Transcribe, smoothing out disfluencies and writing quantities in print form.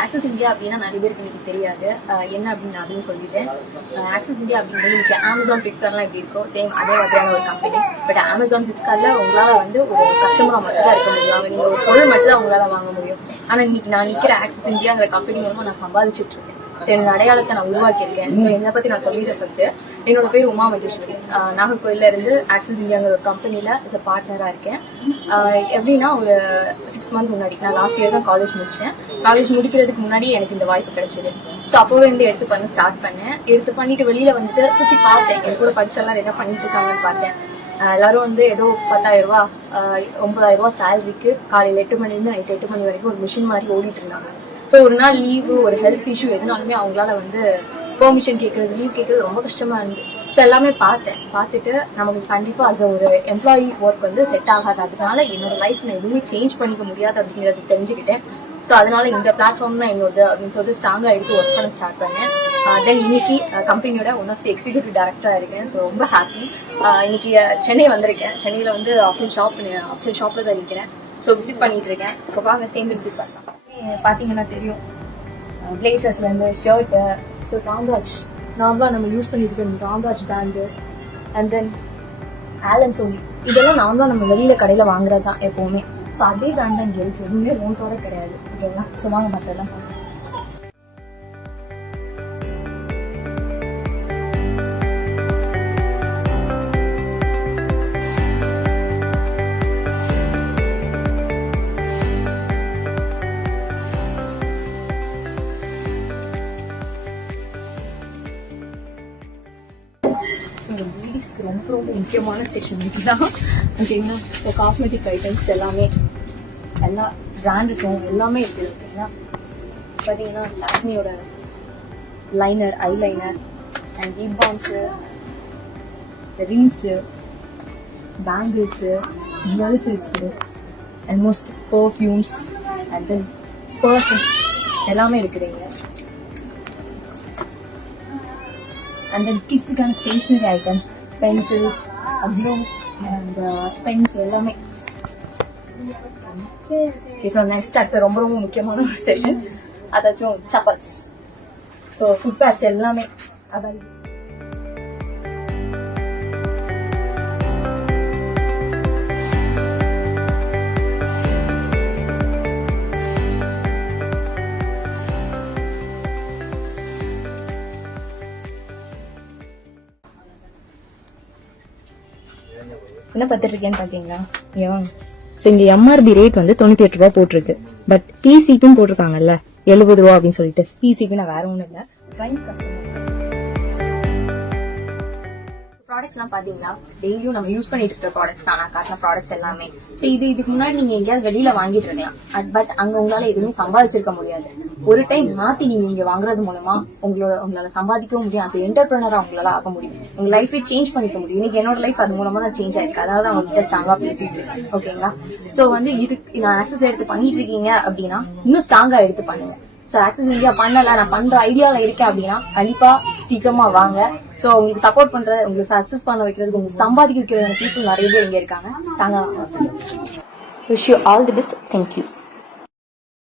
Access India அப்படின்னா நிறைய பேருக்கு எனக்கு தெரியாது என்ன அப்படின்னு நான் அதையும் சொல்லிட்டேன். ஆக்சஸ் இந்தியா அப்படிங்கிறது இன்னைக்கு அமேசான் ஃபிளிப்கார்ட்லாம் எப்படி இருக்கும் சேம் அதே மாதிரியான ஒரு கம்பெனி. பட் அமேசான் ஃபிளிப்கார்ட்ல உங்களால் வந்து ஒரு கஸ்டமரா மட்டும் தான் இருக்க முடியும், நீங்க ஒரு பொருள் மட்டும் தான் உங்களால வாங்க முடியும். ஆனா இன்னைக்கு நான் நிக்கிற ஆக்சஸ் இந்தியாங்கிற கம்பெனி மூலமா நான் சம்பாதிச்சுட்டு இருக்கேன். ஸோ என்னோட அடையாளத்தை நான் உருவாக்கியிருக்கேன். ஸோ என்னை பத்தி நான் சொல்லிடுறேன். ஃபர்ஸ்ட் என்னோட பேர் உமா மகேஸ்வரி. நாகர்கோயில இருந்து ஆக்சஸ் இந்தியாங்கிற ஒரு கம்பெனில இஸ் பார்ட்னரா இருக்கேன். எப்படின்னா ஒரு 6 மந்த் முன்னாடி நான் லாஸ்ட் இயர் தான் காலேஜ் முடிச்சேன். காலேஜ் முடிக்கிறதுக்கு முன்னாடி எனக்கு இந்த வாய்ப்பு கிடைச்சது. ஸோ அப்போவே வந்து எடுத்து பண்ண ஸ்டார்ட் பண்ணேன். எடுத்து பண்ணிட்டு வெளியில வந்துட்டு சுற்றி பார்த்தேன். என் கூட படிச்செல்லாம் என்ன பண்ணிட்டு இருக்காங்கன்னு பார்த்தேன். எல்லாரும் வந்து ஏதோ 10,000 ரூபா 9,000 ரூபா சேலரிக்கு காலையில் 8 மணிலேருந்து நைட் 8 மணி வரைக்கும் ஒரு மிஷின் மாதிரி ஓடிட்டு இருந்தாங்க. ஸோ ஒரு நாள் லீவு ஒரு ஹெல்த் இஷ்யூ எதுனாலுமே அவங்களால வந்து பெர்மிஷன் கேட்கறது லீவ் கேட்கறது ரொம்ப கஷ்டமா இருந்தது. ஸோ எல்லாமே பார்த்துட்டு நமக்கு கண்டிப்பா அஸ் ஒரு எம்ப்ளாயி ஒர்க் வந்து செட் ஆகாது. அதனால என்னோட லைஃப் நான் எதுவுமே சேஞ்ச் பண்ணிக்க முடியாது அப்படிங்கிறது தெரிஞ்சுக்கிட்டேன். ஸோ அதனால இந்த பிளாட்ஃபார்ம் தான் என்னோட அப்படின்னு சொல்லிட்டு ஸ்ட்ராங்கா எடுத்து ஒர்க் பண்ண ஸ்டார்ட் பண்ணேன். தென் இன்னைக்கு கம்பெனியோட ஒன் ஆஃப் தி எக்ஸிக்யூட்டிவ் டைரக்டரா இருக்கேன். ஸோ ரொம்ப ஹாப்பி. இன்னைக்கு சென்னை வந்திருக்கேன். சென்னையில வந்து ஆஃப்லைன் ஷாப்ல தான் இருக்கிறேன். ஸோ விசிட் பண்ணிட்டு இருக்கேன். ஸோ வாங்க சேர்ந்து விசிட் பண்ணலாம். பார்த்தீங்கன்னா தெரியும் பிளேசர்ஸ்ல இருந்து ஷர்ட்டு. ஸோ ராம்ராஜ் நார்மலா நம்ம யூஸ் பண்ணிட்டு இருக்கோம் Ramraj brand. And then Allen Solly இதெல்லாம் நார்மலா நம்ம வெளியில கடையில வாங்குறது தான் எப்பவுமே. ஸோ அதே பிராண்ட் தான் இங்கே இருக்கு. எதுவுமே ஓன் ப்ராடக்ட் கிடையாது. ஓகேங்களா? ஸோ வாங்க மற்றெல்லாம் ரொம்ப முக்கியமான செக்ஷன் இதுதான். ஓகேங்களா? ஸோ காஸ்மெட்டிக் ஐட்டம்ஸ் எல்லாமே எல்லா பிராண்டஸும் எல்லாமே இருக்குது. ஓகேங்களா? பார்த்தீங்கன்னா லாக்மியோட liner eyeliner and lip balms rings bangles jewel sets and most perfumes and then purses எல்லாமே இருக்குதுங்க. அண்ட் தென் கிட்ஸுக்கான stationery items pencils glues and pens எல்லாமே. ஸோ நெக்ஸ்ட் அடுத்து ரொம்ப ரொம்ப முக்கியமான ஒரு செஷன் அதாச்சும் சப்பல்ஸ். ஸோ ஃபுட் பேர்ஸ் எல்லாமே அதான். என்ன பார்த்துட்டு இருக்கேன்னு பாத்தீங்களா? ஏவாங்க. ஸோ இங்க எம்ஆர்பி ரேட் வந்து 98 ரூபா போட்டிருக்கு. பட் பிசிக்கும் போட்டிருக்காங்கல்ல 70 ரூபா அப்படின்னு சொல்லிட்டு. பிசிக்கு நான் வேற ஒன்றும் இல்லை, பிரைம் கஸ்டமர். ப்ராடக்ட்ஸ் எல்லாம் பாத்தீங்களா டெய்லியும் நம்ம யூஸ் பண்ணிட்டு இருக்க ப்ராடக்ட்ஸ் தான். நான் காட்டின ப்ராடக்ட்ஸ் எல்லாமே. ஸோ இதுக்கு முன்னாடி நீங்க எங்கேயாவது வெளியில வாங்கிட்டு இருக்கலாம். பட் அங்க உங்களால எதுவுமே சம்பாதிச்சிருக்க முடியாது. ஒரு டைம் மாத்தி நீங்க இங்க வாங்குறது மூலமா உங்களால சம்பாதிக்கவும் முடியும். அது என்டர்பிரனரா உங்களால ஆக முடியும். உங்க லைஃபை சேஞ்ச் பண்ணிக்க முடியும். இன்னைக்கு என்னோட லைஃப் அது மூலமா தான் சேஞ்ச் ஆயிருக்கு. அதாவது அவங்க ஸ்ட்ராங்கா பேசிட்டு இருக்கேன். ஓகேங்களா? ஸோ வந்து இதுக்கு நான் ஆக்சஸ் எடுத்து பண்ணிட்டு இருக்கீங்க அப்படின்னா இன்னும் ஸ்ட்ராங்கா எடுத்து பண்ணுங்க. ஸோ ஆக்சஸ் இந்தியா பண்ணல நான் பண்ற ஐடியால இருக்கேன் அப்படின்னா கண்டிப்பா சீக்கிரமா வாங்க. ஸோ உங்களுக்கு சப்போர்ட் பண்றது உங்களுக்கு சக்சஸ் பண்ண வைக்கிறதுக்கு உங்களுக்கு சம்பாதிக்க வைக்கிற பீப்புள் நிறைய பேர் இங்க இருக்காங்க. ஸ்ட்ராங்கா. Wish you all the best. Thank you.